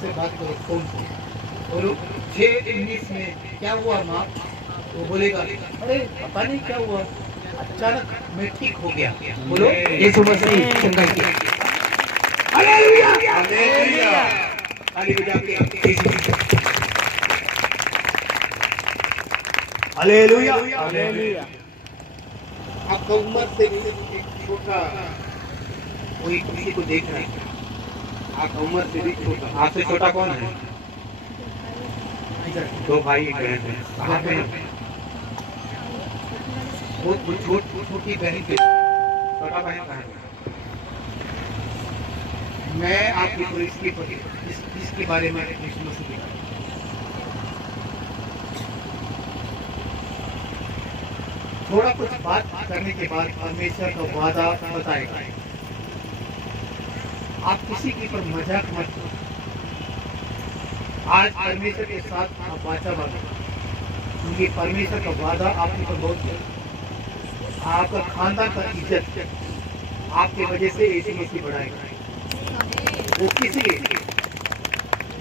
से बात करो फोन से, बोलो 6:19 में क्या हुआ माँ, वो बोलेगा अरे पता नहीं क्या हुआ, अचानक मैं ठीक हो गया। बोलो यीशु मसीह चंगा किया। हालेलुया हालेलुया, ताली बजा के हालेलुया हालेलुया। आपका उम्र से एक छोटा कोई किसी को देख रहा है, आपका उम्र से भी छोटा, आपसे छोटा कौन है? दो भाई एक बहन है, कहाँ पे है? छोटी बहन के छोटा बहन कहाँ है? मैं आपकी इसके बारे में यीशु मसीह लिखा, थोड़ा कुछ बात करने के बाद परमेश्वर का वादा बताएगा। आप किसी के पर मजाक मत करो। आज परमेश्वर के साथ आप वाचा बांधो, क्योंकि परमेश्वर का वादा आपके पर बहुत है। आपका खानदान का इज्जत आपके वजह से यीशु मसीह बढ़ाएगा। वो किसी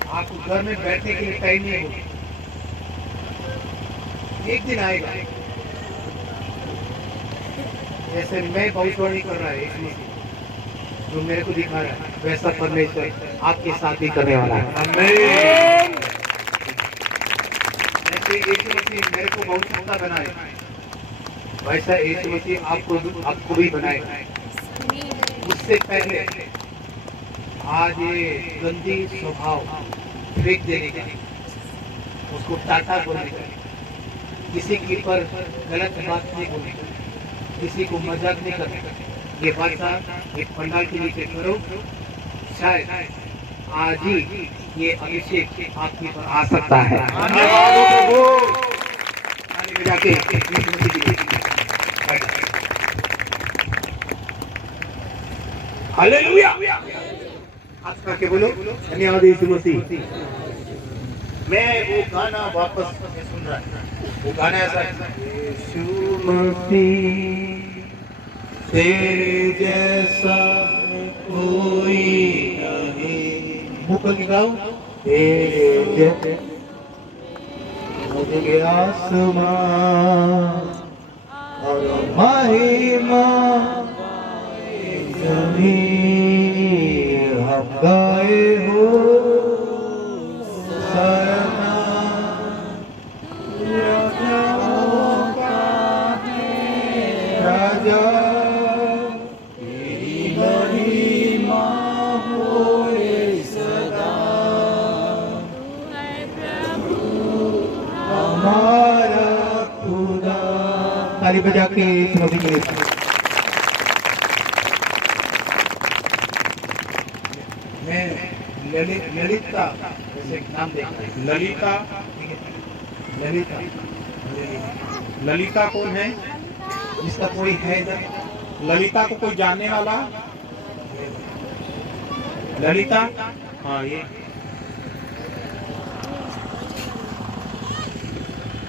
आपको घर में बैठने के लिए टाइम नहीं होगा, एक दिन आएगा जैसे मैं भविष्यवाणी कर रहा है यीशु मसीह जो मेरे को दिखा रहा है, वैसा परमेश्वर आपके साथ भी करने वाला है। आमीन। जैसे यीशु मसीह मेरे को बहुत क्षमता बनाए, वैसा यीशु मसीह आपको भी बनाएगा। उससे पहले आज ये गंदी स्वभाव फेंक देने का, उसको टाटा बोलने का, किसी के पर गलत बात नहीं बोलने का, किसी को मजाक नहीं करने का, ये बात एक पंडाल के नीचे करो, शायद आज ही ये अभिषेक आपके पर आ सकता है। जाके हालेलुया, हाथ करके बोलो धन्यवाद यीशु मसीह। मैं वो गाना वापस सुन रहा था, वो गाना ऐसा यीशु मसीह तेरे जैसा कोई नहीं, मुकल गाओ तेरे जैसे मुझे आसमां और महिमा जमीन हम गाए हो सरना राजा ताली बजा के मोदी के लिए। मैं ललिता जैसे नाम देख रहा हूँ, ललिता ललिता ललिता कौन है? जिसका कोई है इधर? ललिता को कोई जानने वाला? ललिता, हाँ ये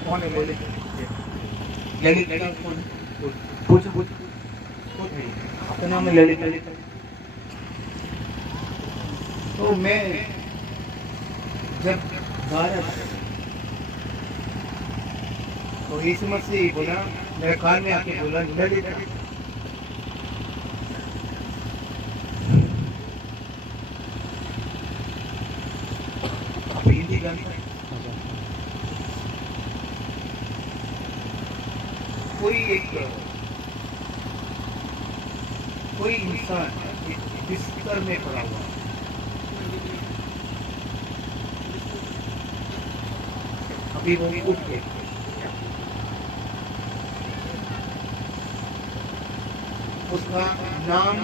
कौन है? बोले ललिता कौन? पूछो पूछो, आपका नाम है ललिता? तो मैं जब भारत तो यीशु मसीह बोला, मेरे कान में आके बोला ललिता। आप हिंदी गाने कोई इंसान बिस्तर में पड़ा हुआ, अभी वो उठ गए, उसका नाम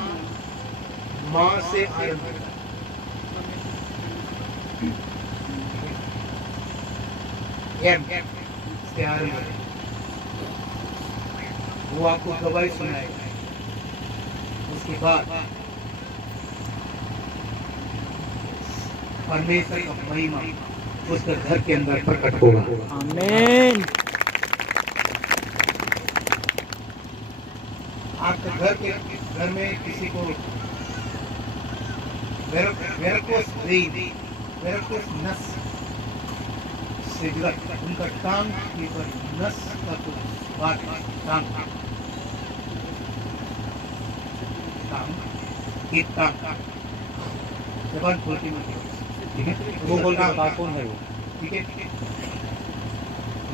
माँ से आरंभ होता है, से आरंभ होता है। वो आपको गवाही सुनाएगा, उसके बाद परमेश्वर का महिमा उसके घर के अंदर प्रकट होगा। आमीन। आपके घर में किसी को वेरकोस वेन मेरे को नस से जुड़ा उनका टांग के ऊपर नस का कुछ बात टांग जबान खोलती मत, ठीक है? वो बोल रहा था कौन है वो? ठीक है,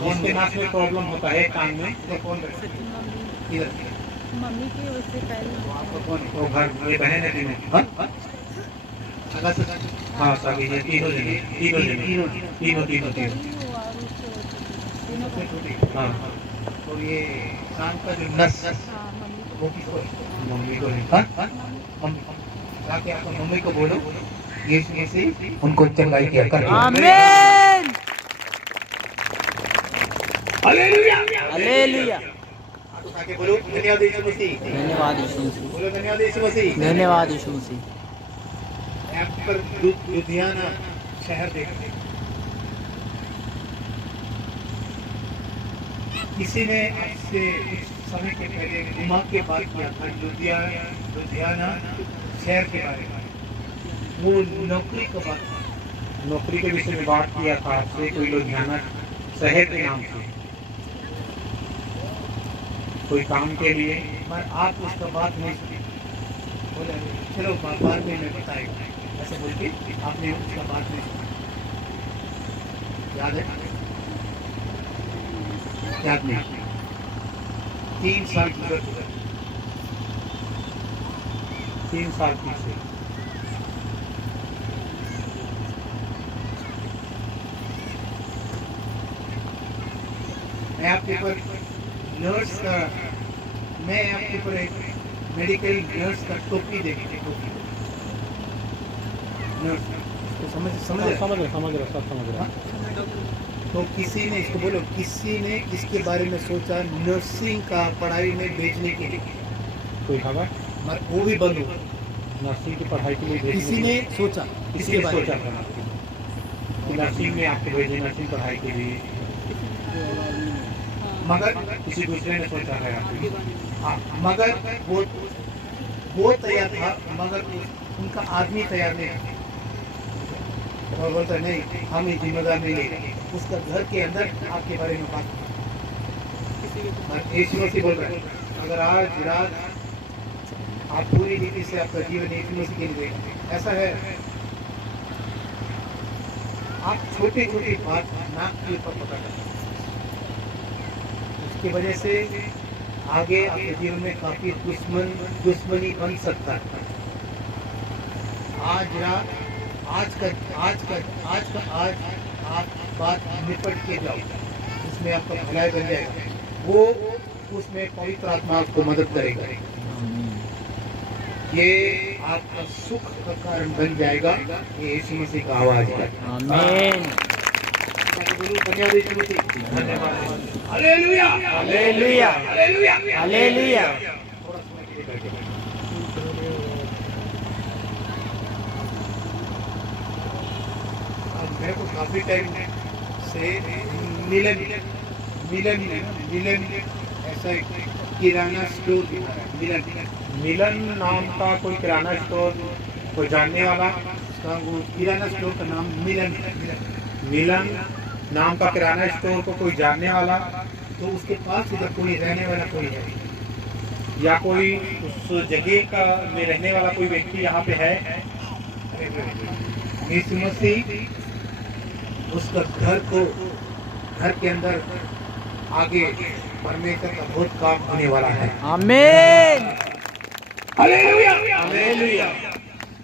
जिसके नाक में प्रॉब्लम होता है कान में, तो कौन है? इधर मम्मी की उससे पहले आपको कौन है? वो घर ये बहन है तीनों। हाँ? अगर से हाँ सभी ये तीनों जने तीनों सबसे छोटी। हाँ और ये कान का जो नस हाँ मम्मी वो किसको है? मम्मी को नहीं। हाँ? मम्मी जाके आपको मम्मी को बोलो यीशु मसीह उनको चंगाई किया कर। आमीन हालेलुया हालेलुया तो जाके बोलो धन्यवाद यीशु मसीह, धन्यवाद यीशु मसीह बोलो धन्यवाद यीशु मसीह। धन्यवाद यीशु मसीह ऐप पर लुधियाना शहर देखते, किसी ने आपसे कुछ समय के पहले घुमा के बात किया था लुधियाना शहर के बारे में। वो नौकरी का बात था, नौकरी के विषय में बात किया था आपसे, कोई लुधियाना शहर के नाम से कोई काम के लिए, पर आप उसका बात नहीं सुनी। बोले चलो बाद में मैं बताएगा, ऐसे बोल के आपने उसका बात नहीं सुनी। याद है? याद नहीं? 3 साल गुजर चुके, 3 साल पीछे। मैं आपके ऊपर नर्स का, मैं आपके ऊपर एक मेडिकल नर्स का टोपी देखी, टोपी नर्स तो समझ समझ रहा सब समझ रहा। तो किसी ने इसको बोलो, किसी ने इसके बारे में सोचा नर्सिंग का पढ़ाई में भेजने के लिए, कोई हवा मगर वो भी बंद हो। नर्सिंग की पढ़ाई के लिए भेजने किसी के ने लिए- सोचा किसी इसके ने बारे सोचा में, था कि नर्सिंग में आपको भेजे, नर्सिंग पढ़ाई के लिए मगर किसी दूसरे ने सोचा है आपको। हाँ, मगर वो तैयार था, मगर उनका आदमी तैयार नहीं था। और बोलता नहीं हम ये जिम्मेदार नहीं लेंगे, उसका घर के अंदर आपके बारे में बात। यीशु मसीह बोल रहा है अगर आज रात आप पूरी रीति से आपका जीवन यीशु मसीह के लिए देंगे, ऐसा है आप छोटी छोटी बात नाक के ऊपर पकड़ लें, उसकी वजह से आगे आपके जीवन में काफी दुश्मनी बन सकता है। आज आप बात निपट के जाओ, उसमें आपका भलाई बन जाएगा, वो उसमें पवित्र आत्मा आपको मदद करेगा, ये आपका सुख का कारण बन जाएगा। ये यीशु मसीह का आवाज है। आमीन धन्यवाद यीशु मसीह, धन्यवाद। हालेलुया हालेलुया हालेलुया हालेलुया थोड़ा समय के लिए बैठ जाओ। अब मेरे को काफी टाइम से मिलन ऐसा एक किराना स्टोर दिखा रहा है। मिलन नाम का कोई किराना स्टोर, कोई जानने वाला? उसका वो किराना स्टोर का नाम मिलन है। मिलन नाम का किराना स्टोर को कोई जानने वाला तो उसके पास इधर कोई रहने वाला कोई है, या कोई उस जगह का में रहने वाला कोई व्यक्ति यहाँ पे है? यीशु मसीह उसका घर के अंदर आगे परमेश्वर का बहुत काम होने वाला है। आमीन हालेलुया हालेलुया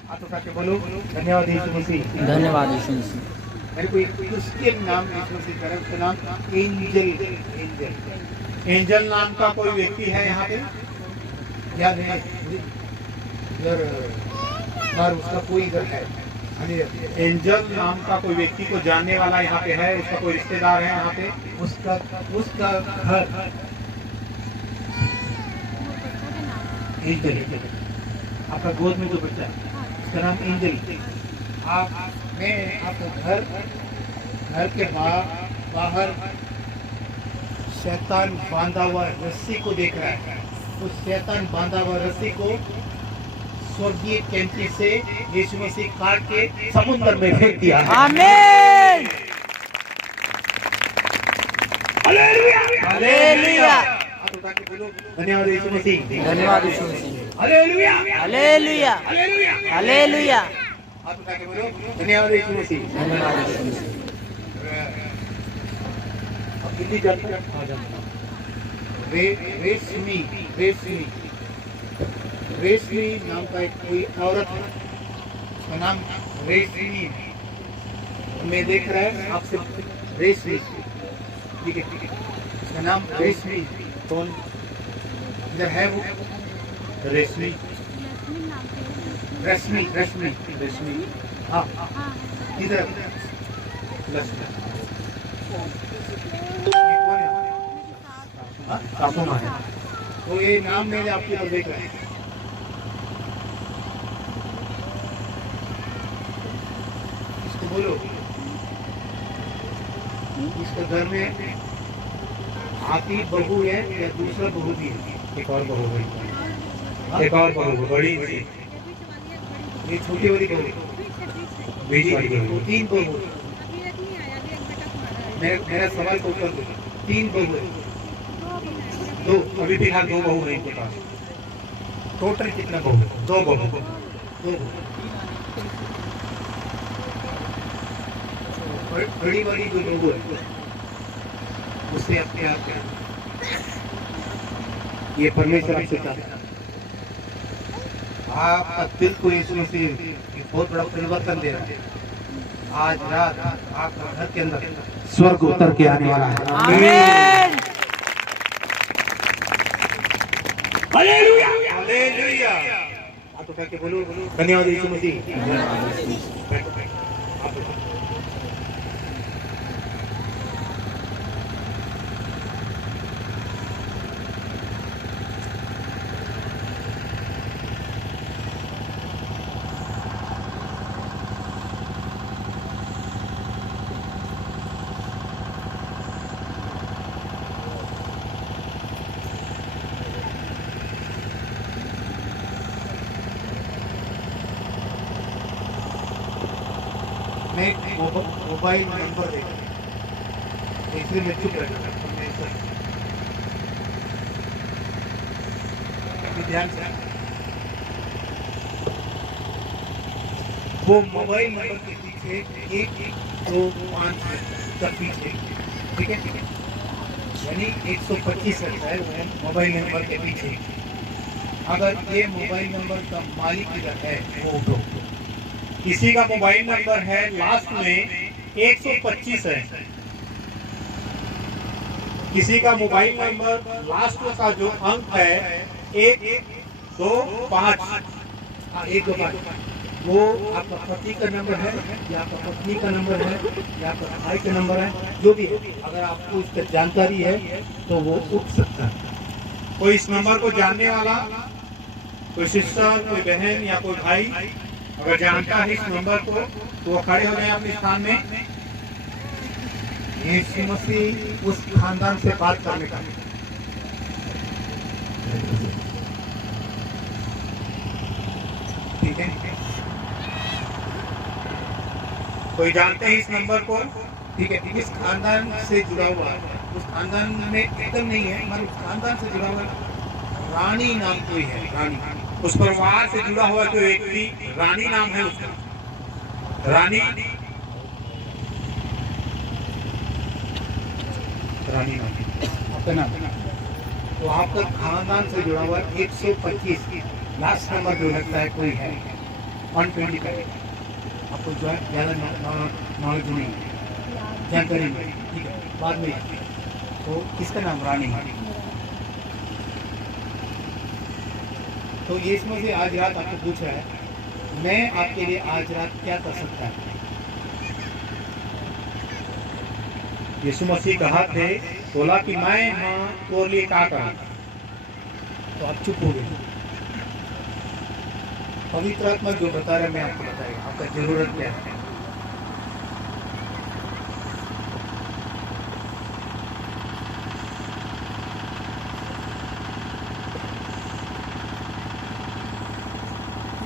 हाथ उठा के बोलो धन्यवाद यीशु मसीह। धन्यवाद यीशु मसीह मेरे को एक क्रिश्चियन नाम यीशु मसीह का है, उसका नाम एंजल। एंजल नाम का कोई व्यक्ति है यहाँ पे? याद है इधर बाहर उसका कोई इधर है। एंजल नाम का कोई व्यक्ति को जानने वाला यहाँ पे है? उसका कोई रिश्तेदार है यहाँ पे? उसका घर एंजल, आपका गोद में जो बच्चा है उसका नाम एंजल। मैं आपका घर के बाहर शैतान बांधा हुआ रस्सी को देख रहा है। उस शैतान बांधा हुआ रस्सी को स्वर्गीय कैंची से यीशु मसीह काट के समुद्र में फेंक दिया है। आमीन। हालेलुया। हालेलुया। हाथ उठा के बोलो, धन्यवाद यीशु मसीह। धन्यवाद यीशु मसीह। हालेलुया। हालेलुया। हालेलुया। हालेलुया। हाथ उठा के बोलो, धन्यवाद यीशु मसीह। धन्यवाद यीशु मसीह। अब हिंदी जानते हैं? हाँ, जानता हूँ। रेशमी रेशमी रेशमी नाम का एक कोई औरत है, उसका नाम रेशमी है। मैं देख रहा है आपसे, रेशमी, ठीक है, उसका नाम रेशमी। कौन इधर है वो? रेशमी, रश्मि, रश्मि, रश्मि, हाँ, इधर रश्मि। ये कौन है? हाँ, सासू माँ है। तो ये नाम मैंने आपके पर देख रहा है। इसको बोलो, इसके घर में आप ही बहू है या दूसरा बहू भी है? एक और बहू है, हाँ? एक और बहू बड़ी बड़ी ये छोटी वाली बहू, बीच वाली बहू। तीन बहू। मेरा सवाल को उत्तर दो, तीन बहू है? दो, अभी फिलहाल दो बहू है इनके पास। टोटल कितना बहू है? दो बहू। दो बहू। बड़ी वाली जो बहू है उससे आप प्यार करें। ये परमेश्वर आपसे चाहता है। आपका दिल को यीशु मसीह बहुत बड़ा परिवर्तन दे रहा है। आज रात आपका घर के अंदर स्वर्ग उतर के आने वाला है। आमीन। हालेलुया। हालेलुया। हाथ उठा के बोलो, धन्यवाद यीशु मसीह। बैठो, बैठो। आप बैठो। मैं मोबाइल नंबर देखा, इसलिए मैं चुप रहता था। ध्यान से, वो मोबाइल नंबर के पीछे 1-2-5 तक पीछे, ठीक है, यानी 125 रहता है वो मोबाइल नंबर के पीछे। अगर ये मोबाइल नंबर का मालिक इधर है वो उठो। किसी का मोबाइल नंबर है लास्ट में 125 है। किसी का मोबाइल नंबर लास्ट का जो अंक है 125। हाँ, 1-2-5, वो आपका पति का नंबर है या आपका पत्नी का नंबर है या आपका भाई का नंबर है, जो भी है। अगर आपको इसका जानकारी है तो वो उठ सकता है। कोई इस नंबर को जानने वाला, कोई सिस्टर, कोई बहन या कोई भाई अगर जानता है इस नंबर को तो वो खड़े हो जाए अपने स्थान में। यीशु मसीह उस खानदान से बात करने का, ठीक है। कोई जानते हैं इस नंबर को? ठीक है, इस खानदान से जुड़ा हुआ है। उस खानदान में एकदम नहीं है, मगर उस खानदान से जुड़ा हुआ रानी नाम कोई है, रानी। उस परिवार से जुड़ा हुआ जो व्यक्ति, रानी नाम है उसका, रानी रानी नाम आपका नाम। तो आपका खानदान से जुड़ा हुआ 125 लास्ट नंबर जो लगता है कोई है, 120 का। आपको जो है ज़्यादा नॉलेज नहीं है, जानकारी नहीं, ठीक है, बाद में। तो किसका नाम रानी है? तो ये इसमें से आज रात आपको पूछ रहा है, मैं आपके लिए आज रात क्या कर सकता है? यीशु मसीह कहा थे, बोला कि मैं तोर लिए क्या करूं? तो आप चुप हो गए। पवित्र आत्मा जो बता रहा है मैं आपको बताएगा आपका जरूरत क्या है।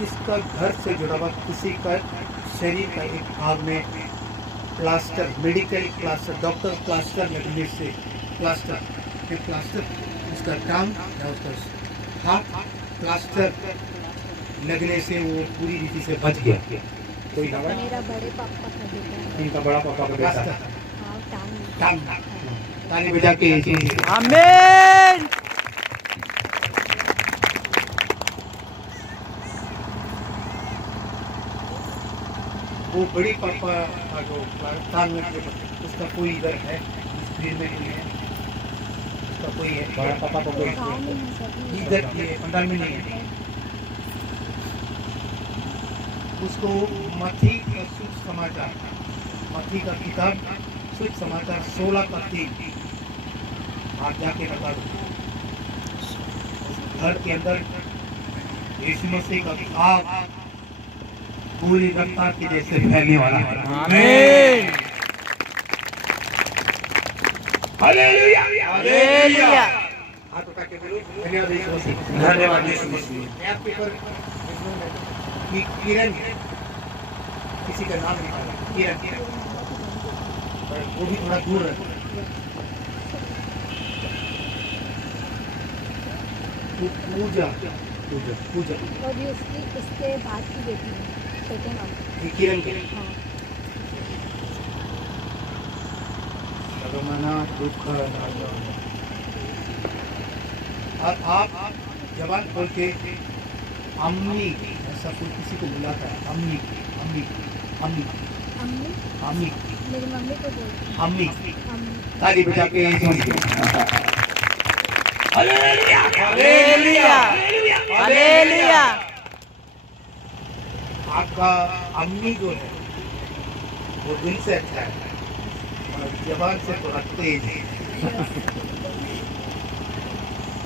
इसका घर से जुड़ा हुआ किसी का शरीर का एक भाग में plaster, medical plaster, doctor plaster लगने से प्लास्टर उसका टांग या उसका हाथ प्लास्टर लगने से वो पूरी रीति से बच गया। कोई नाम है? मेरा बड़े पापा का बेटा है। इनका बड़ा पापा का बेटा है। हाँ, टांग ताली बजा के आमीन। वो बड़ी पापा का जो टांग में उसका कोई इधर है स्क्रीन में नहीं है, उसका कोई है बड़ा पापा को कोई गाँव में ही सभी इधर ये पंडाल में नहीं है। उसको मथी का सुख समाचार, मथी का किताब सुख समाचार 16 का 3 आप जाके बता दो। घर के अंदर यीशु मसीह का आग पूरी रफ्तार की जैसे फैलने वाला है। आमीन। हालेलुया हालेलुया। हाथ उठा के बोलो धन्यवाद यीशु मसीह। धन्यवाद यीशु मसीह। मैं आपके ऊपर कि किरण किसी का नाम निकाला किरण पर वो भी थोड़ा दूर है। पूजा पूजा पूजा और ये उसके बाद की बेटी है, छोटे नाम। ये किरण के हाँ, मना दुख और आप जवान बोल के अम्मी ऐसा कोई किसी को बुलाता है अम्मी अम्मी अम्मी अम्मी अम्मी मेरी मम्मी को बोलती है अम्मी अम्मी। ताली बजा के हालेलुया हालेलुया। हालेलुया। आपका अम्मी जो है वो दिल से अच्छा है और जबान से थोड़ा तेज है।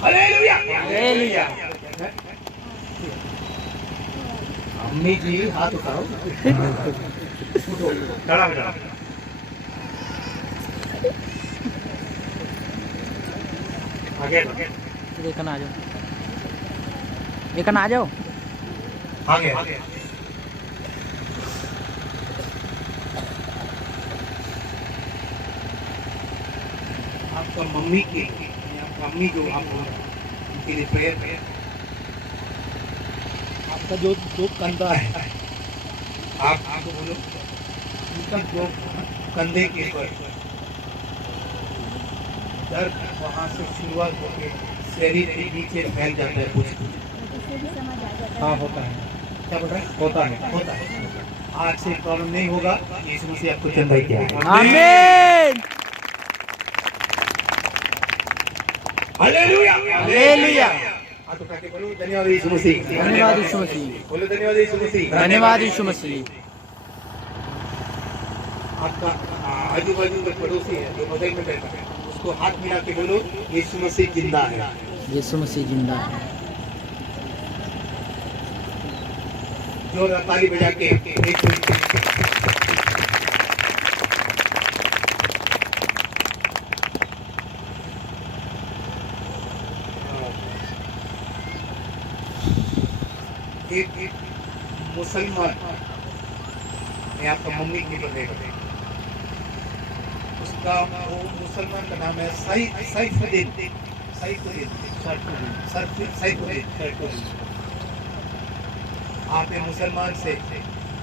Hallelujah hallelujah. अम्मी जी हाथ उठाओ उठो खड़ा हो जाओ। आगे देखना आ जाओ, देखना आ जाओ। आगे आपका मम्मी की आपका अम्मी जो आप उनके लिए प्रेयर करें। आपका जो जो कंधा है आप आपको बोलो उनका जो कंधे के ऊपर दर्द वहाँ से शुरुआत होकर शरीर के नीचे फैल जाता है कुछ किसी भी समझ आ जाता हाँ है। होता है क्या बोल रहा है होता है होता है। आज से प्रॉब्लम नहीं होगा। यीशु मसीह आपको चंदा किया है। आमीन। हालेलुया हालेलुया। हाथ उठा के बोलो धन्यवाद यीशु मसीह। धन्यवाद यीशु मसीह। बोलो धन्यवाद यीशु मसीह। धन्यवाद यीशु मसीह। आपका आजू बाजू का पड़ोसी है जो बगल में बैठा है उसको हाथ मिला के बोलो यीशु मसीह जिंदा है। यीशु मसीह जिंदा है। जोर ताली बजा के यीशु एक मुसलमान मैं आपका मम्मी की बनेगा उसका वो मुसलमान का नाम है सैफुद्दीन। आपने मुसलमान से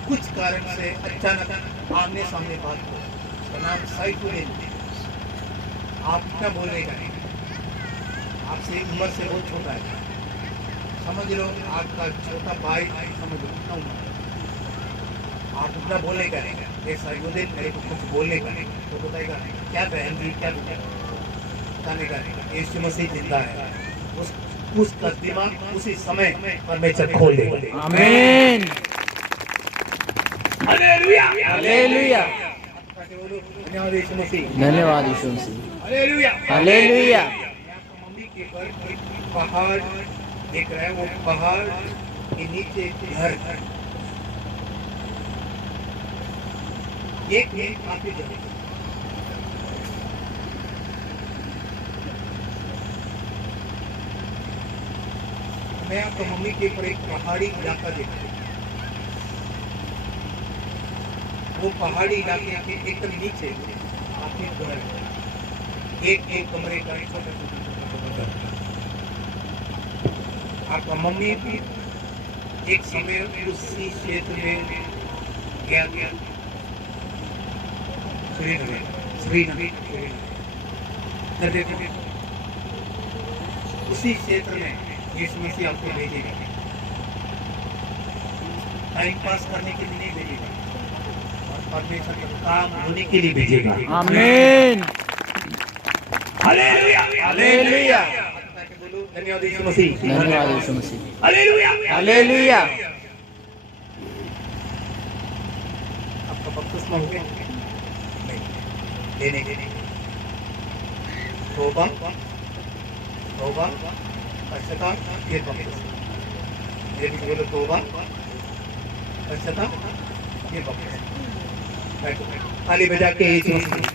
कुछ कारण से अचानक आमने सामने बात हो उसका नाम सैफुद्दीन। आप इतना बोलने का नहीं, आपसे उम्र से बहुत छोटा है, समझ लो आपका छोटा भाई समझ लो इतना उम्र है। आप उतना बोलने का नहीं, ये सैफुद्दीन मेरे को कुछ बोलने का नहीं तो बताएगा क्या बहन जी क्या बताने का नहीं। यीशु मसीह जिंदा है। उसका दिमाग उसी समय परमेश्वर खोल देगा। आमीन। हालेलुया हालेलुया। धन्यवाद यीशु मसीह। धन्यवाद यीशु मसीह। हालेलुया हालेलुया। आपका मम्मी के ऊपर एक पहाड़ दिख रहा है, वो पहाड़ के नीचे एक घर एक मिनट आप ही जाइए। मैं आपको मम्मी के ऊपर एक पहाड़ी इलाका देखता हूँ। वो पहाड़ी इलाके के एकदम नीचे आपके घर है। एक एक कमरे का एक छोटा छोटा। आपका मम्मी भी एक समय उसी क्षेत्र में गया श्रीनगर उसी क्षेत्र में यीशु मसीह आपको भेजेगा। टाइम पास करने के लिए नहीं भेजेगा, और परमेश्वर का काम होने के लिए भेजेगा। आमीन। हालेलुया हालेलुया। बोलो धन्यवाद यीशु मसीह। धन्यवाद यीशु मसीह। हालेलुया हालेलुया। आपका बपतिस्मा हो गया? नहीं, देने तौबा पश्चाताप फिर बपतिस्मा। ये भी बोलो तौबा पश्चाताप फिर बपतिस्मा। बैठो ताली बजा के यीशु मसीह।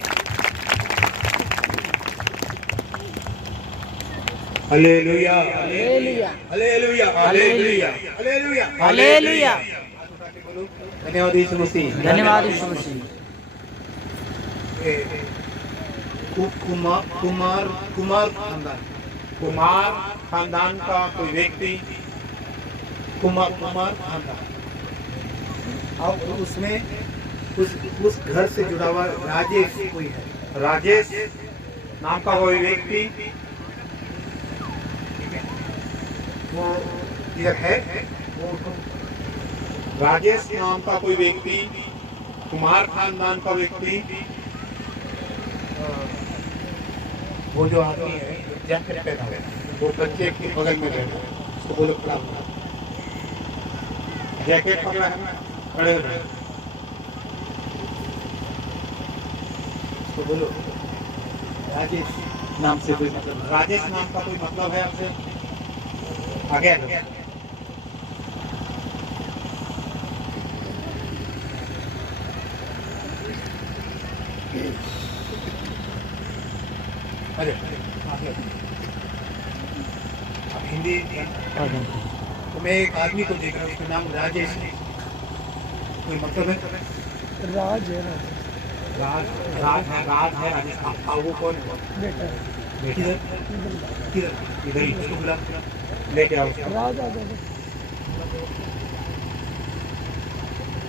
हालेलुया हालेलुया। हालेलुया हालेलुया। हालेलुया हालेलुया। धन्यवाद यीशु मसीह। धन्यवाद यीशु मसीह। कुमार खानदान कुमार खानदान का कोई व्यक्ति, कुमार खानदान, और उसमें उस घर से जुड़ा हुआ राजेश कोई है। राजेश नाम का कोई व्यक्ति, वो इधर है। वो राजेश नाम का कोई व्यक्ति, कुमार खानदान का व्यक्ति, वो जो आदमी है जैकेट पहना हुआ है, वो बच्चे के बगल में रहता है। उसको बोलो खड़ा होना। जैकेट पकड़ा है, खड़े हो जाए। उसको बोलो राजेश नाम से कोई मतलब राजेश नाम का कोई मतलब है आपसे? आगे अरे आगे। अब हिंदी तो मैं एक आदमी को देख रहा हूँ, उसका नाम राजेश है। कोई मतलब है? राज है। राज है राजेश। वो कौन है? किधर किधर इधर ही उसको बुला लेके आओ।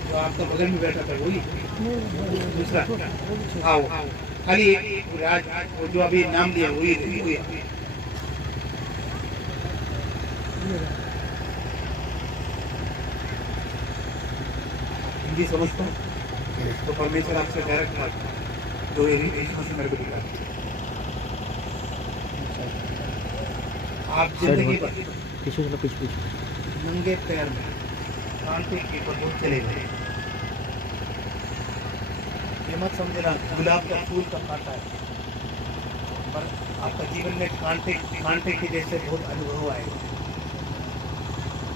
जो आपका बगल में बैठा था वही दूसरा। आओ खाली राज, वो जो अभी नाम लिया वही वही। हिंदी समझता हूँ तो परमेश्वर आपसे डायरेक्ट बात जो यीशु से मेरे को दिखा। आप जिंदगी भर नंगे पैर में कांटे के ऊपर चले गए। ये मत समझना गुलाब का फूल का कांटा है, पर आपका जीवन में कांटे के जैसे बहुत अनुभव आएगा।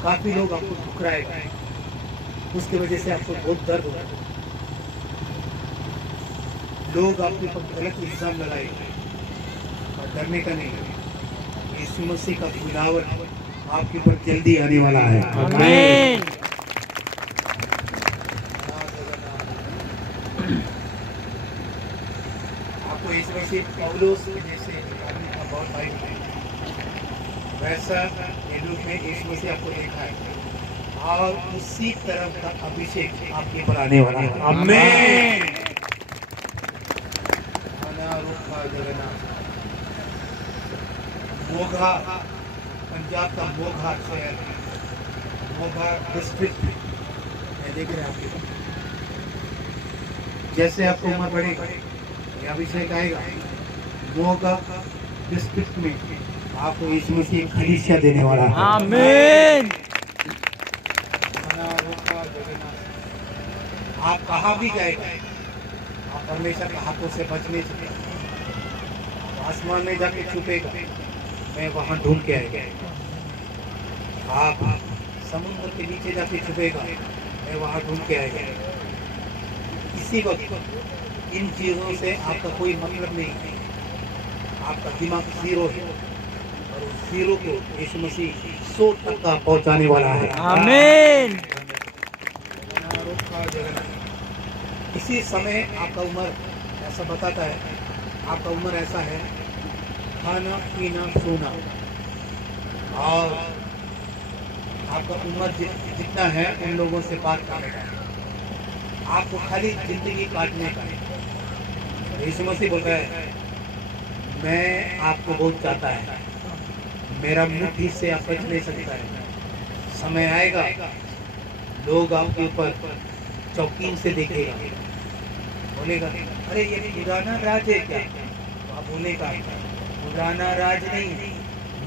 काफी लोग आपको ठुकराएगा, उसकी वजह से आपको बहुत दर्द होगा। लोग आपके ऊपर गलत इल्जाम लगाएंगे, और डरने का नहीं। यीशु मसीह का खुदावत आपके ऊपर जल्दी आने वाला है। आमीन। आपको यीशु मसीह पौलुस के जैसे आदमी का बहुत भाई है, वैसा ये लोग में यीशु मसीह आपको देखा है, और उसी तरह का अभिषेक आपके ऊपर आने वाला है। आमीन। मोघा, पंजाब का मोघा शहर, मोघा डिस्ट्रिक्ट में देख रहे हैं आपके पास। जैसे आपको उम्र बढ़ेगा ये अभिषेक आएगा, मोघा डिस्ट्रिक्ट में आपको यीशु मसीह खलीसिया देने वाला है। आमीन। आप कहाँ भी जाएगा, आप परमेश्वर के हाथों से बच नहीं सकते। आसमान में जाके छुपेगा, मैं वहां ढूंढ के आएगा। आप समुद्र के नीचे जाके छुपेगा, मैं वहां ढूंढ के आएगा। इसी वक्त इन चीजों से आपका कोई मतलब नहीं है। आपका दिमाग जीरो है, और उस 0 को यीशु मसीह 100% पहुंचाने वाला है। आमीन। इसी समय आपका उम्र ऐसा बताता है, आपका उम्र ऐसा है, खाना पीना सोना, और आपका उम्र जितना है उन लोगों से बात करने का, आपको खाली जिंदगी काटने का। यीशु मसीह बोलता है मैं आपको बहुत चाहता है, मेरा मुट्ठी से आप बच नहीं सकता है। समय आएगा लोग आपके ऊपर चौकीन से देखेगा, बोलेगा अरे ये पुराना राज है क्या? तो आप बोलेगा पुराना राज नहीं,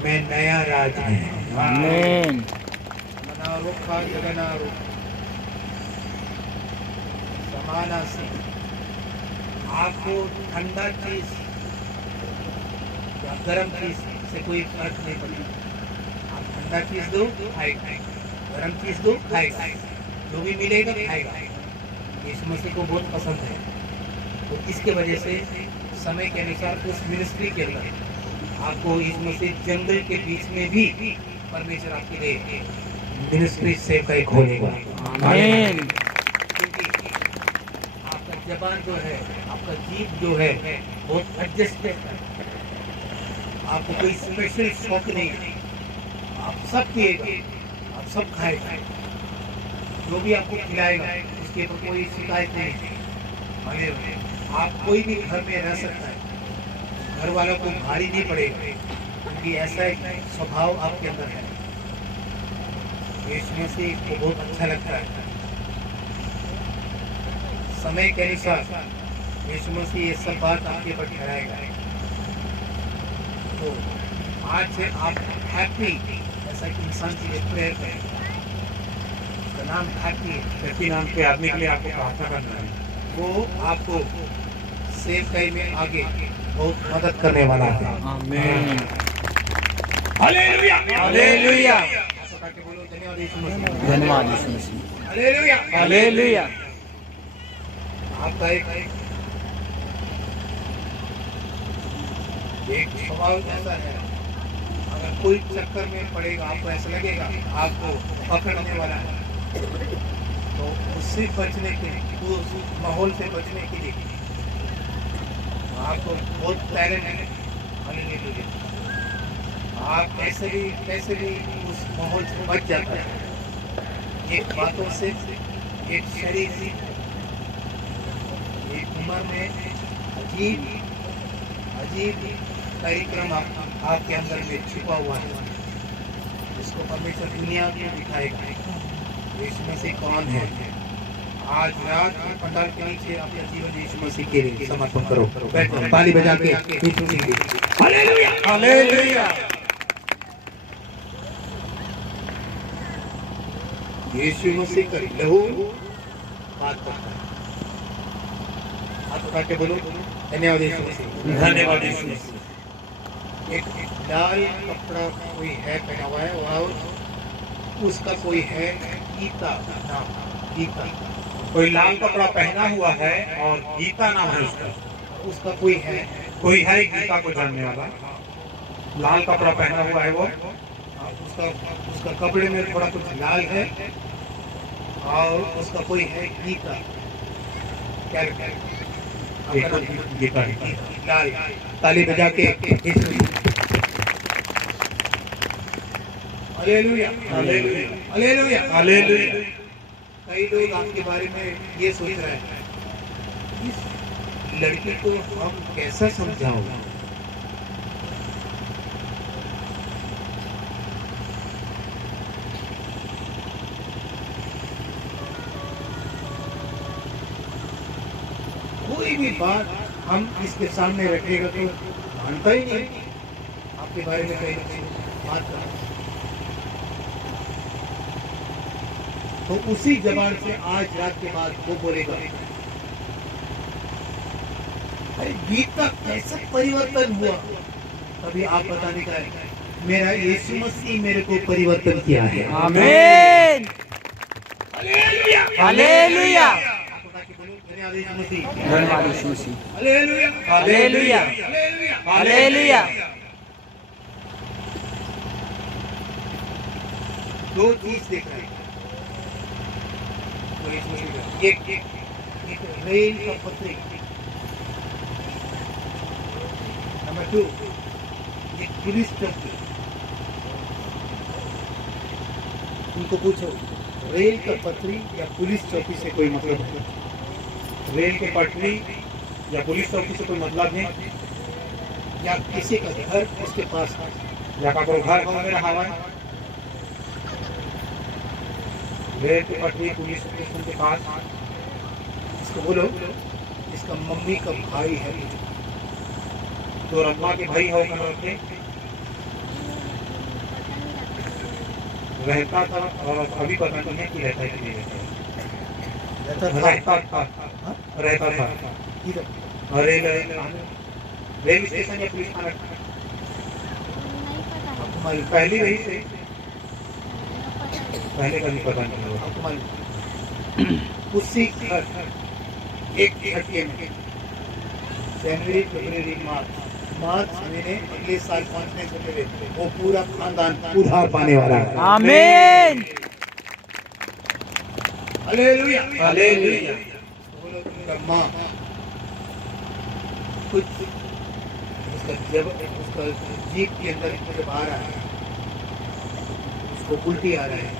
मैं नया राज है। आमीन। समाना से आपको ठंडा चीज या गर्म चीज से कोई फर्क नहीं पड़ता। आप ठंडा चीज दो खाएगा, गर्म चीज दो खाएगा, जो भी मिलेगा खाएगा। यीशु मसीह को बहुत पसंद है, तो इसके वजह से समय के अनुसार उस मिनिस्ट्री के अंदर आपको यीशु मसीह जंगल के बीच में भी परमेश्वर आपके लिए मिनिस्ट्री से कहीं खोलेगा। आमीन। क्योंकि आपका जबान जो है, आपका जीभ जो है बहुत एडजस्टेड है, आपको कोई स्पेशल शौक नहीं है, आप सब पिएगा, आप सब खाएगा, जो भी आपको खिलाएगा उसके ऊपर कोई शिकायत नहीं है। आप कोई भी घर में रह सकता है, घर वालों को भारी नहीं पड़ेगा, क्योंकि ऐसा एक स्वभाव आपके अंदर है। यीशु मसीह को बहुत अच्छा लगता है। समय के अनुसार यीशु मसीह ये सब बात आपके ऊपर ठहराएगा। तो आज से आप हैप्पी ऐसा एक इंसान के लिए प्रेयर करें, उसका नाम हैप्पी है। हैप्पी नाम के आदमी के लिए आपको प्रार्थना करना है। वो आपको सेफ टाइम में आगे बहुत मदद करने वाला है। आमीन। हालेलुया हालेलुया। बोलो धन्यवाद यीशु मसीह। धन्यवाद यीशु मसीह। हालेलुया। हालेलुया। आपका एक स्वभाव ऐसा है, अगर कोई चक्कर में पड़ेगा आपको ऐसा लगेगा आपको पकड़ने वाला है, तो उससे बचने के लिए, उस माहौल से बचने के लिए आपको बहुत टैलेंट है। हालेलुया। आप कैसे भी उस माहौल से बच जाता है, एक बातों से, एक शरीर से, एक उम्र में अजीब कार्यक्रम आपके अंदर में छिपा हुआ है, जिसको परमेश्वर दुनिया को दिखाएगा। यीशु मसीह कौन है? आज रात पंडाल के नीचे अपना जीवन यीशु मसीह के लिए समर्पण करो। बैठो, ताली बजा के यीशु मसीह के लिए हालेलुया हालेलुया। यीशु मसीह का लहू बात करता है। हाथ उठा के बोलो धन्यवाद यीशु मसीह। धन्यवाद यीशु मसीह। एक लाल कपड़ा कोई है पहना हुआ है, और उसका कोई है गीता नाम, गीता। कोई लाल कपड़ा पहना हुआ है और गीता नाम है उसका। उसका कोई है गीता को जानने वाला, लाल कपड़ा पहना हुआ है वो। उसका कपड़े में थोड़ा कुछ लाल है, और उसका कोई है गीता। क्या गीता लाल। ताली बजा के हालेलुया हालेलुया हालेलुया हालेलुया। कई लोग आपके बारे में ये सोच रहे हैं, इस लड़की को हम कैसा समझाओगे? कोई भी बात हम इसके सामने रखेगा तो मानता ही नहीं। आपके बारे में कई लोग बात कर, तो उसी जबान से आज रात के बाद वो बोलेगा अरे गीता कैसा परिवर्तन हुआ? तभी आप बताने का है मेरा यीशु मसीह मेरे को परिवर्तन किया है। आमीन। हालेलुया हालेलुया। धन्यवाद यीशु मसीह। धन्यवाद यीशु मसीह। हालेलुया हालेलुया। हालेलुया हालेलुया। दो चीज देख रहे हैं। तो इसमें एक रेल का पटरी, नंबर 2 एक पुलिस चौकी। उनको पूछो रेल का पटरी या पुलिस चौकी से कोई मतलब है? रेल के पटरी या पुलिस चौकी से कोई मतलब है? या किसी का घर उसके पास है? या का कोई घर गाँव में रहा हुआ है? रेल की पटरी पुलिस स्टेशन के पास। इसको बोलो इसका मम्मी का भाई है। तो रम्मा के भाई हो के रहता था और अभी पता नहीं है कि रहता है कि नहीं रहता है। रहता था अरे रेल स्टेशन या पुलिस थाना नहीं पता है। पहली रही से पहले कभी पता नहीं हुआ। आपको मालूम उसी घर एक घंटे में जनवरी फरवरी मार्च महीने अगले साल पहुंचने से पहले वो पूरा खानदान उधार पाने वाला है। आमीन। हालेलुया हालेलुया। बोलो तुमका माँ कुछ उसका जीप के अंदर जब आ रहा है उसको उल्टी आ रहा है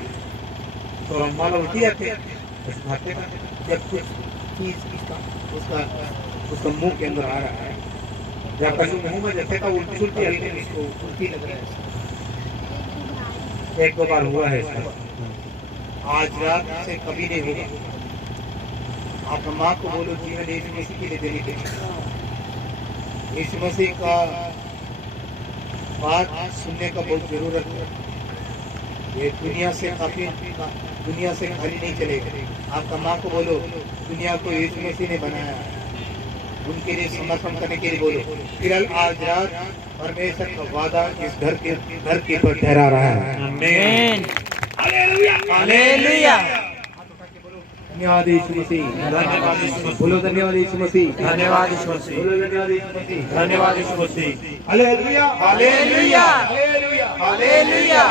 तो रम्मा उल्टी आते भागते थे। जब कुछ चीज उसका मुंह के अंदर आ रहा है जब कहीं मुंह में जैसे का उल्टी उल्टी आती है। इसको उल्टी लग रहा है। एक दो बार हुआ है इसका। आज रात से कभी नहीं होगा। आप माँ को बोलो जीवन यीशु मसीह के लिए देने के लिए। यीशु मसीह का बात सुनने का बहुत जरूरत है। ये दुनिया से खाली नहीं चलेगा। आपका माँ को बोलो दुनिया को यीशु मसीह ने बनाया है, उनके लिए समर्पण करने के लिए बोलो। फिलहाल आज रात परमेश्वर का वादा इस घर के ऊपर ठहरा रहा है। आमीन। हालेलुया हालेलुया। धन्यवाद यीशु मसीह। धन्यवाद यीशु मसीह। बोलो धन्यवाद यीशु मसीह। धन्यवाद यीशु मसीह। बोलो धन्यवाद यीशु मसीह। धन्यवाद यीशु मसीह। हालेलुया हालेलुया। हालेलुया हालेलुया।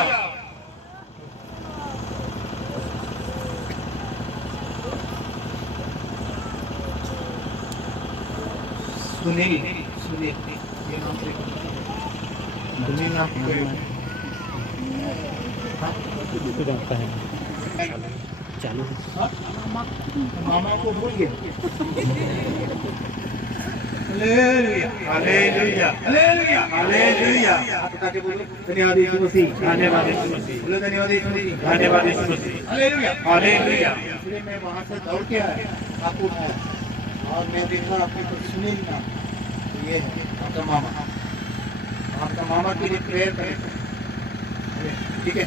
सुनील ये नाम से सुनील नाम कोई चालू मामा को भूल गए। हालेलुया हालेलुया हालेलुया। आप उठा के बोलो धन्यवाद यीशु मसीह। धन्यवाद यीशु मसीह। बोलो धन्यवाद यीशु मसीह। धन्यवाद यीशु मसीह। हालेलुया हालेलुया। इसलिए मैं वहाँ से दौड़ के आया, आपको उठाया और मैं देखा आपके पर सुनील नाम, तो ये है आपका मामा। आपका मामा के लिए प्रेयर करें। ठीक है